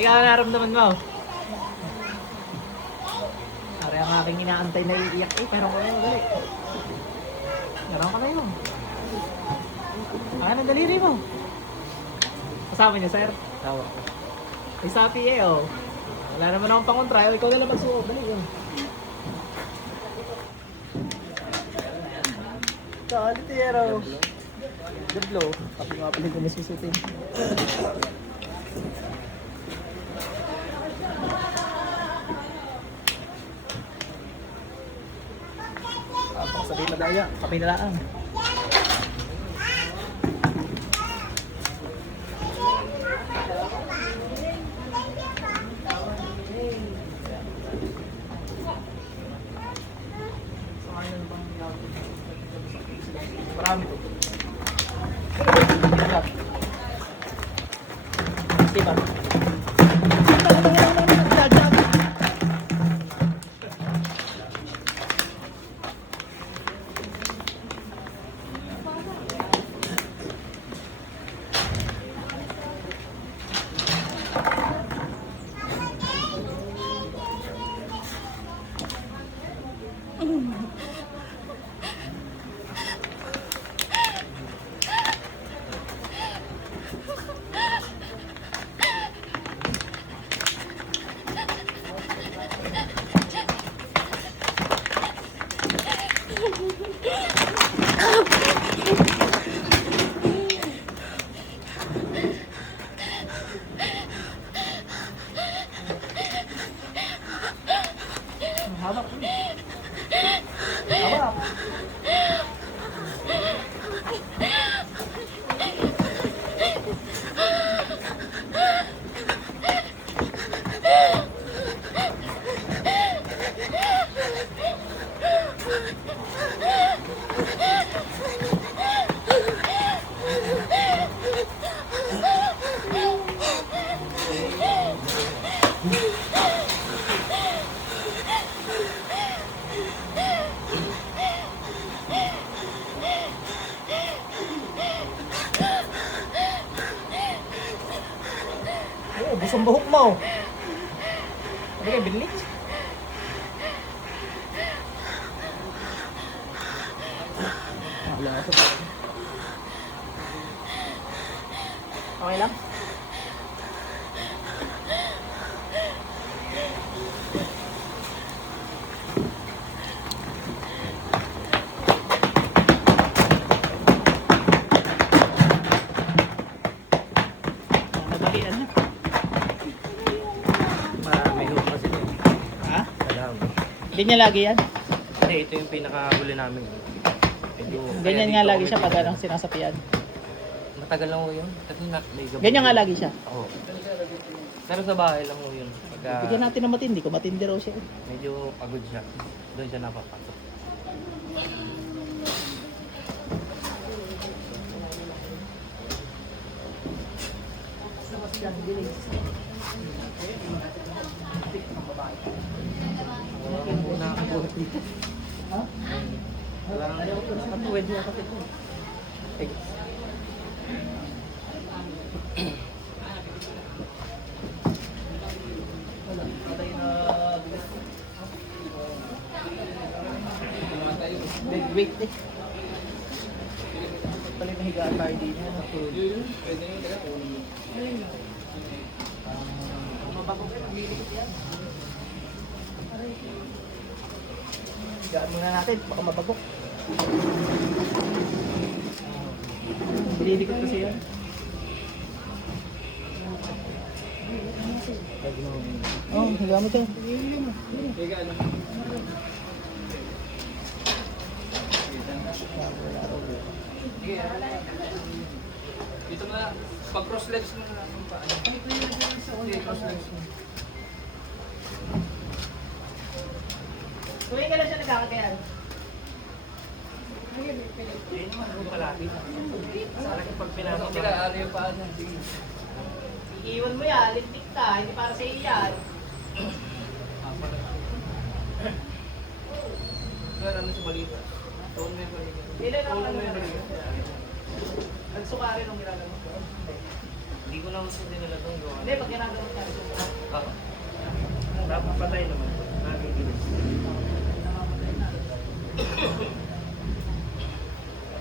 Ikaw naramdaman mo? Pare ang aking inaantay na iiyak eh, pero kaya dali. Naroon ka na yun. Ayan ang daliri mo. Kasama niyo, sir? Tawa. May sapi eh, oh. Wala naman akong pangontra. Ikaw na lang magsuot. Dali yun. Quality, hero. Gablo. Kapag nga pala kung nasusutin. Sabihin na daya. Kami na lang. Marami to. Diba? Hawak. Hawak. Busong buhok mo. Ano kayo, binlik? Wala ito ba? Okay lang? Nabalian na. Ganyan lagi yan? Hindi, ito yung pinakahuli namin. Ganyan nga lagi siya pag anong sinasapian. Matagal lang ho yun. Kasi ganyan nga lagi siya? Oo. Pero sa bahay lang ho yun. Pagka bigyan natin ng matindi. Kung matindi raw siya. medyo pagod siya. Doon siya napapasok. Ha? Wala nang ayaw ko sa pwede ako ito. Wala, patay na big weight eh. Pala nahigaan tayo din yan. Mabagong pag-ilikot yan. Higaan muna natin, baka mabagok. Bililikot kasi yan. Oh, higaan mo ito. Higaan mo. Dito na, pag-cross legs mo na ang paa. Cross legs mo. Tuloy ka lang siya nagkakagayan. Hindi naman, huwag palagi. Sana kapag pinasok ka. Hindi ka, ano yung paa niya. Iiwan mo yan, lintik ka, hindi para sa iyo yan. Kaya ano sa balita? Tuon mo yung balita. Ilan ang Tuon mo yung balita. nagsukari nung ginagawa ko. Hindi ko na gusto din nila itong gawa. Hindi, pag ginagawa ka. Ako. Dapat patay naman. Nagigilis.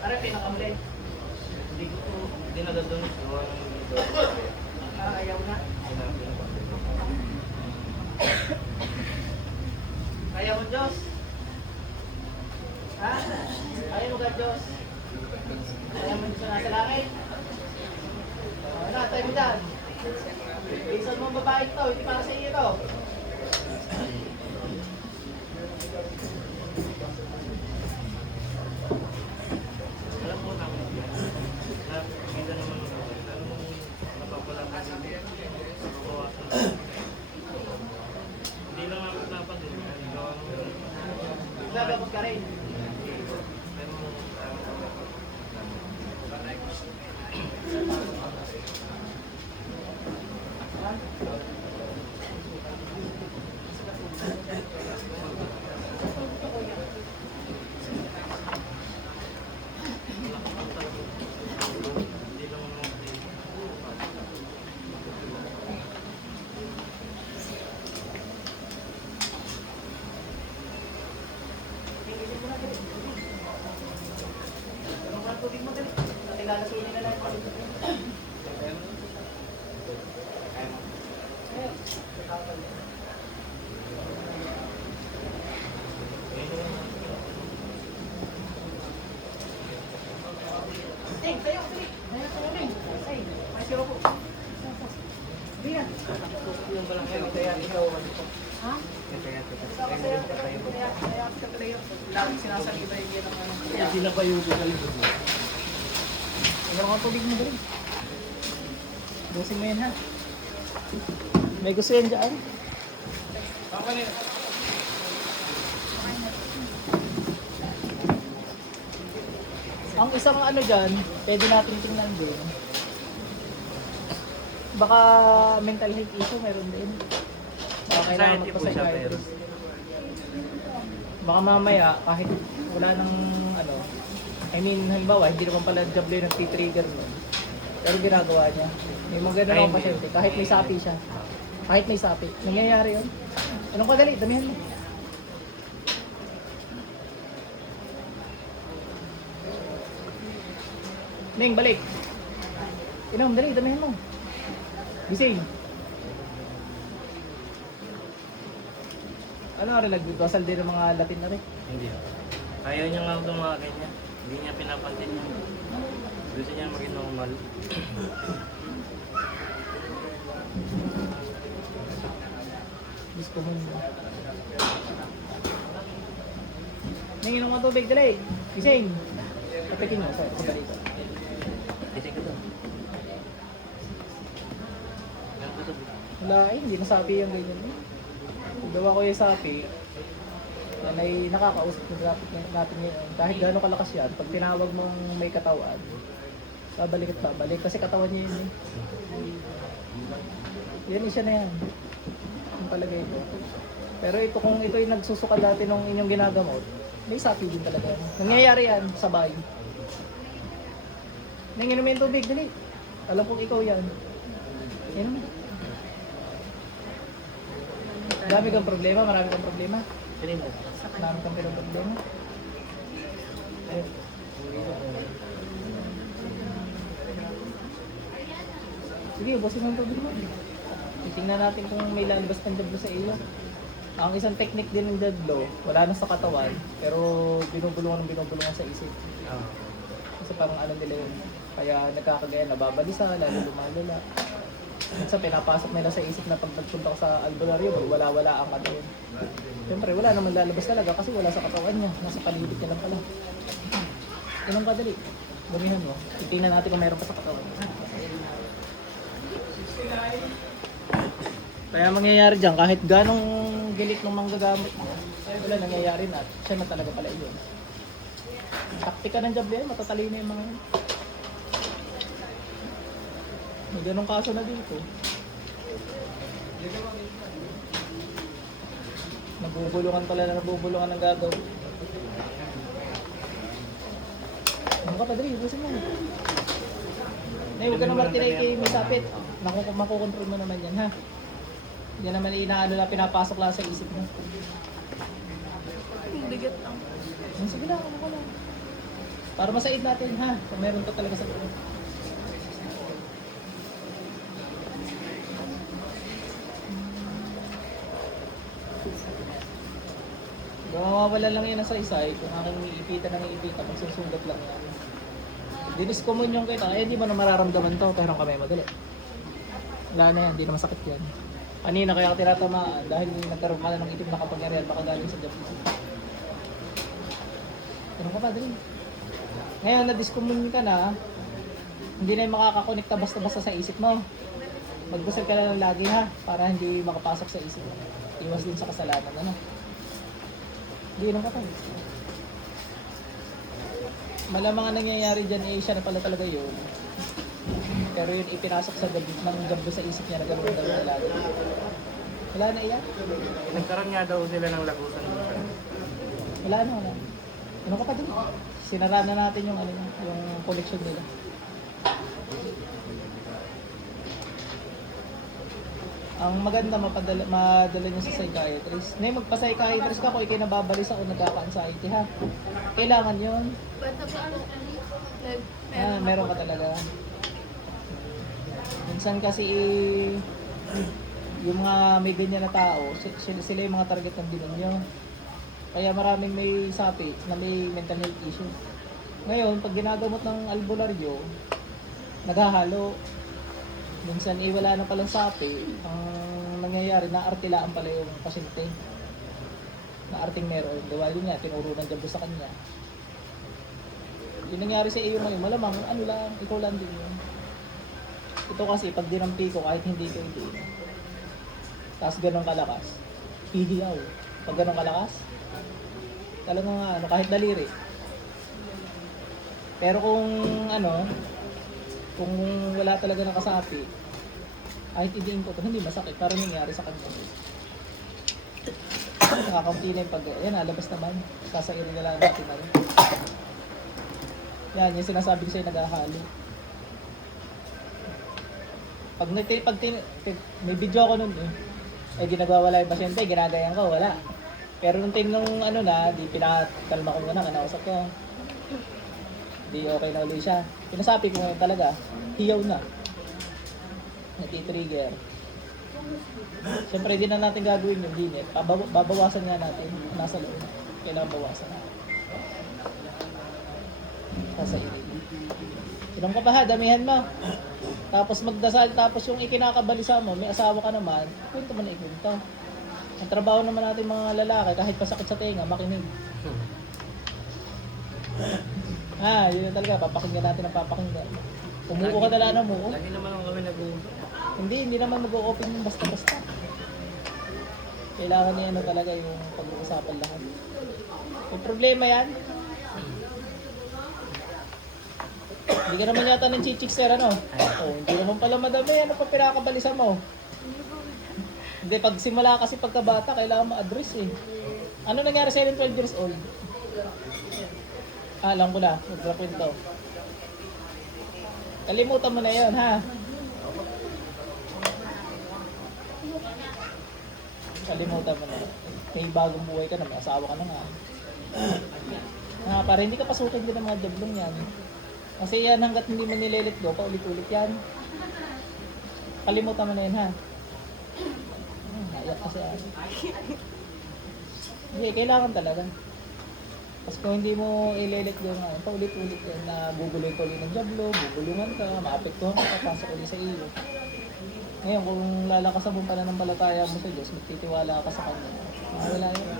Ano yung pinakamuli? Hindi ko to dinala doon. Gawa ng dito. Ayaw na. Sinabi na. Ayaw mo, Diyos. Ha? Ayaw mo ka, Diyos. Ayaw mo Diyos na nasa langit. Ano, tayo mo dyan. Isan mo ang babae ito, hindi para sa iyo ito. Alam mo namin. Nakikita naman ako. Alam mo, napapala ka sa bawasan. Hindi lang ako napansin. Gawa mo. Nagabot ka rin. Pero, hindi lang ako Anong ka tubig mo dali? Pati lalasunin na lang. Ting, tayo, dali. Tayo, tayo, Ting. Ay, may siro po. Dali na. yung balang kayo. Kaya ikaw, ha? Kaya Laging sinasalita yung yan ang ano. sila pa yung bugal. Ano ang tubig mo dali? Busin mo yan ha. May gusto yan dyan. Ang isang ano dyan, pwede natin tingnan din. Baka mental health issue meron din. Baka kailangan Anxiety po siya, pero magpa-psychiatrist. Baka mamaya kahit wala nang ano, I mean halimbawa hindi naman pala job yun ng T-trigger nun. Pero ginagawa niya. May mga ganun akong pasyente, kahit may sapi siya. Kahit may sapi. Nangyayari yun. Anong kadali? Damihan mo. Neng, balik. Inom, dali, damihan mo. Gising. Ano rin, nagdasal din ng mga Latin na rin. hindi. Ayaw niya nga itong mga ganyan. Hindi niya pinapansin yun. Gusto niya maging normal. Gusto mo mo. Neng, inom ang tubig, dali. Gising. Patikin mo, sa balik ko. Kasi ko to. Meron ko to. Wala eh, hindi na sapi yung ganyan eh. Dawa ko yung sapi, na nakakausap natin ngayon. Kahit gano'ng kalakas yan, pag tinawag mong may katawan, babalik at babalik. Kasi katawan niya yun eh. Yan, isa na yan. Ang palagay ko. Pero ito, kung ito yung nagsusuka dati nung inyong ginagamot, may sapi din talaga. Nangyayari yan, sabay. Nanginom yung tubig, dali. Alam kong ikaw yan. Inom. Marami kang problema, marami kang problema. Silinda. Marami kang problema. Ayun. Sige, ubusin mo ang tubig mo. Titingnan natin kung may lalabas ng jablo sa iyo. Ang isang technique din ng jablo, wala na sa katawan, pero binubulungan sa isip. Kasi parang ano nila yun. Kaya nagkakagaya, nababalisa, lalo lumalala. Minsan pinapasok nila sa isip na pag nagpunta ko sa albularyo, wala ang ano yun. Siyempre, wala naman lalabas talaga kasi wala sa katawan niya. Nasa paligid niya lang pala. Ganun kadali. Damihan mo. Titingnan natin kung mayroon pa sa katawan. Kaya mangyayari dyan, kahit ganong gilit ng manggagamit mo, wala nangyayari na. Siya na talaga pala yun. Taktika ng job yan, matatalino yung mga yun. May ganong kaso na dito. Nabubulungan pala na nabubulungan ng gagawin. Ano ka pa dali? Ibusin mo. Nay, huwag ka na martinay kay Miss Apit. Makukontrol mo naman yan, ha? Yan naman inaano lang, pinapasok lang sa isip mo. Ang bigat lang. Sige lang, ano ka lang. Para masaid natin, ha? Kung meron ka talaga sa loob. Mawawala lang yan sa isay. Kung aking iipitan ng iipitan, magsusugat lang yan. Dinis common yung kita, eh di mo na mararamdaman to, pero kamay madali. Wala na yan, di na masakit yan. Kanina kaya ka tinatamaan dahil nagkaroon ka na ng itim na kapangyarihan, baka galing sa diabetes. Ganun ka pa, dali. Ngayon, na-discommune ka na, hindi na yung makakakonekta basta-basta sa isip mo. Magdasal ka na lang lagi ha, para hindi makapasok sa isip mo. Iwas din sa kasalanan, ano? Hindi na ka pa. Malamang ang nangyayari dyan eh, siya na pala talaga yun. Pero yun ipinasok sa gabi, ng gabi sa isip niya na gano'n daw na lagi. Wala na iyan? Nagkaroon nga daw sila ng lagusan dito. Wala na, wala. Ano ka pa dun? Sinara na natin yung, ano, yung collection nila. Ang maganda, madala niyo sa psychiatrist. Nay, magpa-psychiatrist ka kung ikay nababalis ako nagkaka-anxiety ha. Kailangan yun. Ba't na ba? Like, Meron ka talaga. Minsan kasi yung mga may ganyan na tao, sila yung mga target ng demonyo. Kaya maraming may sapi na may mental health issue. Ngayon, pag ginagamot ng albularyo, naghahalo. Minsan wala na palang sapi, ang nangyayari, naartilaan pala yung pasyente. Naarting meron. Gawa yun nga, tinuro ng jabo sa kanya. Yung nangyari sa iyo ngayon, malamang, ano lang, ikaw lang din yun. Ito kasi, pag dinampi ko, kahit hindi ko hindi. Tapos ganun kalakas, hihiyaw. Pag ganun kalakas, talagang ano, kahit daliri. Pero kung ano, kung wala talaga ng kasapi, kahit idiin ko ito, hindi masakit. Pero nangyari sa kanya. Nakakampi na yung pag... Yan, alabas naman. Sasairin na lang natin na yun. Yan, yung sinasabi ko sa'yo, naghahalo. May video ako nun eh. Eh, ginagwawala yung pasyente, ginagayan ko, wala. Pero nung tinong ano na, di pinakalma ko muna, kanausap ko. Di okay na ulit siya. Pinasabi ko ngayon talaga, hiyaw na. Nati-trigger. Siyempre, di na natin gagawin yung limit. Babawasan nga natin. Nasa loob. Kailangan bawasan. Nasa init. Sinong ka pa ha? Damihan mo. Tapos magdasal. Tapos yung ikinakabalisa mo, may asawa ka naman, kwento mo na ikwento. Ang trabaho naman natin mga lalaki, kahit pasakit sa tenga, makinig. Yun na talaga, papakinggan natin ang papakinggan. Umuko ka talaga na mo. Lagi naman ako kami nag-uusap. Hindi naman mag-o-open yung basta-basta. Kailangan niya ano talaga yung pag-uusapan lahat. May problema yan. Hindi ka naman yata ng chichik sir, ano? Oh, hindi naman pala madami. Ano pa pinakabalisa mo? Hindi, pag simula kasi pagkabata, kailangan ma-address eh. Ano nangyari sa'yo ng 12 years old? Alam ko na, magkakwento. Kalimutan mo na yun, ha? Kalimutan mo na. May bagong buhay ka na, may asawa ka na nga. Para hindi ka pasukin din ng mga jablong yan. Kasi yan, hanggat hindi mo nilelet go, paulit-ulit yan. Kalimutan mo na yun, ha? Naiyak kasi yan. Hindi, kailangan talaga. Kasi kung hindi mo i-let go nga, paulit-ulit yan na bubuloy ko ulit ng jablo, bubulungan ka, maapektuhan ka, papasok ulit sa iyo. Ngayon, kung lalakasan mo pananampalataya mo sa Diyos, magtitiwala ka sa Kanya. Wala yun.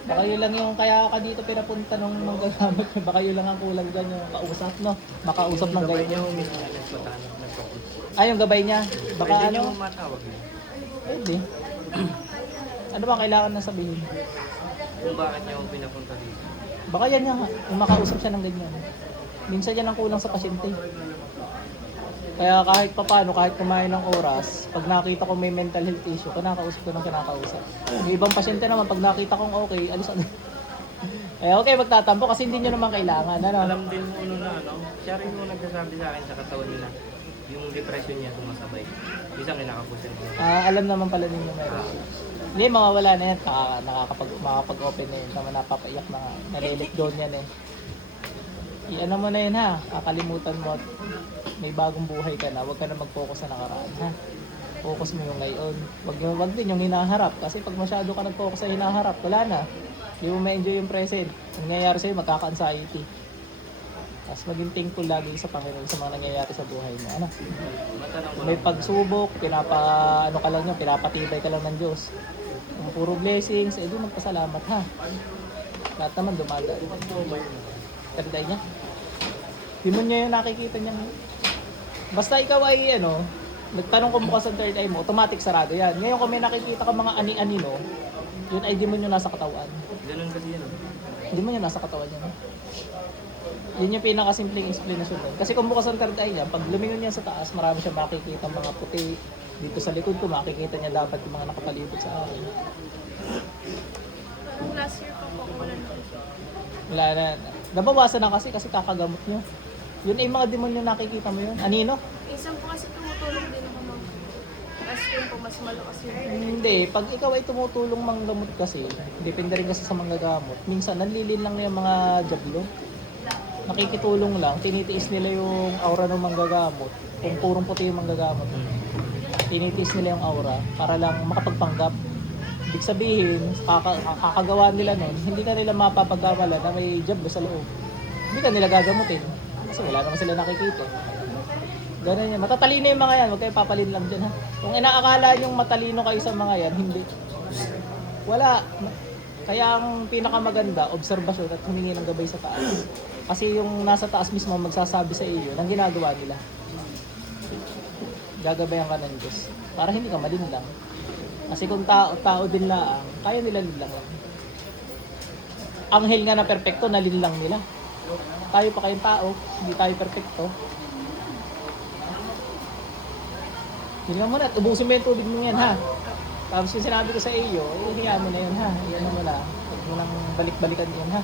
Baka yun lang yung kaya ka dito pinapunta nung manggagamot nyo, baka yun lang ang kulang dyan yung kausap, no? Makausap ng Gabay gaya. niya yung mismo nagpapos. Yung gabay niya. Baka Pwede ano? niyo matawag niya. Pwede. Ano ba kailangan na sabihin? Kung bakit niya ako pinapunta dito. Baka yan nga, yung makausap siya ng ganyan. Minsan yan ang kulang sa pasyente. Kaya kahit papaano, kahit kumain ng oras, pag nakita ko may mental health issue, kinakausap ko ng kinakausap. Yung ibang pasyente naman, pag nakita kong okay, alis agad. Eh okay, magtatampo kasi hindi nyo naman kailangan. Ano? Alam din mo ano na ano, siya rin yung nagsasabi sa akin sa katawan niya na yung depression niya sumasabay. Isang kinakapusin ko. Alam naman pala ninyo meron. Hindi, mawawala na yan. Makakapag-open na yun. Tama, napapaiyak na nga. Nalilit doon yan eh. I-ano mo na yun ha. Kakalimutan mo at may bagong buhay ka na. Huwag ka na mag-focus sa nakaraan ha. Focus mo yung ngayon. Wag din yung hinaharap. Kasi pag masyado ka nag-focus sa hinaharap, wala na. Hindi mo ma-enjoy yung present. Ang nangyayari sa'yo, magkaka-anxiety. Tapos maging thankful lagi sa Panginoon sa mga nangyayari sa buhay mo. Ano? Matanong ko May lang. pagsubok, ano ka lang yun, pinapatibay ka lang ng Diyos. Kung puro blessings, eh doon magpasalamat ha. Lahat naman dumadaan. Kanday niya. Demonyo yung nakikita niya. Basta ikaw ay nagtanong ko bukas ang third eye mo, automatic sarado yan. Ngayon kung may nakikita ka mga ani-ani yun ay demonyo nasa katawan. Ganun kasi yun. Demonyo nasa katawan niya. No? Yun yung pinakasimpleng explanation nun. Kasi kung bukas ang third eye niya, pag lumingon niya sa taas, marami siya makikita mga puti. Dito sa likod ko, makikita niya dapat yung mga nakapalibot sa akin. Parang last year pa po ako wala na. Wala na. Nabawasan na kasi kakagamot niyo. Yun ay mga demonyo nakikita mo yun. Anino? Minsan po kasi tumutulong din ako mag last year po mas malakas yun. Hindi. Pag ikaw ay tumutulong manggamot kasi, depende rin kasi sa manggagamot. Minsan, nanlilin lang yung mga jablo. Nakikitulong lang. Tinitiis nila yung aura ng manggagamot. Kung purong puti yung manggagamot. Tinitiis nila yung aura para lang makapagpanggap. Ibig sabihin, kakagawa nila nun, hindi ka nila mapapagkawala na may jablo sa loob. Hindi ka nila gagamutin. Kasi wala naman sila nakikita. Ganun yan. Matatalino yung mga yan. Huwag kayo papalin lang dyan ha. Kung inaakala yung matalino kayo sa mga yan, hindi. Wala. Kaya ang pinakamaganda, obserbasyon at humingi ng gabay sa taas. Kasi yung nasa taas mismo magsasabi sa iyo ng ginagawa nila. Gagabayan ka ng Diyos. Para hindi ka malinlang. Kasi kung tao din lang, kaya nila linlang lang. Anghel nga na perpekto, nalinlang nila. Tayo pa kayong tao, hindi tayo perpekto. Hinga mo na at ubusin mo yung tubig mo yan ha. Tapos yung sinabi ko sa iyo, hiya mo na yun ha. Iyan mo na. Huwag mo nang balik-balikan yun ha.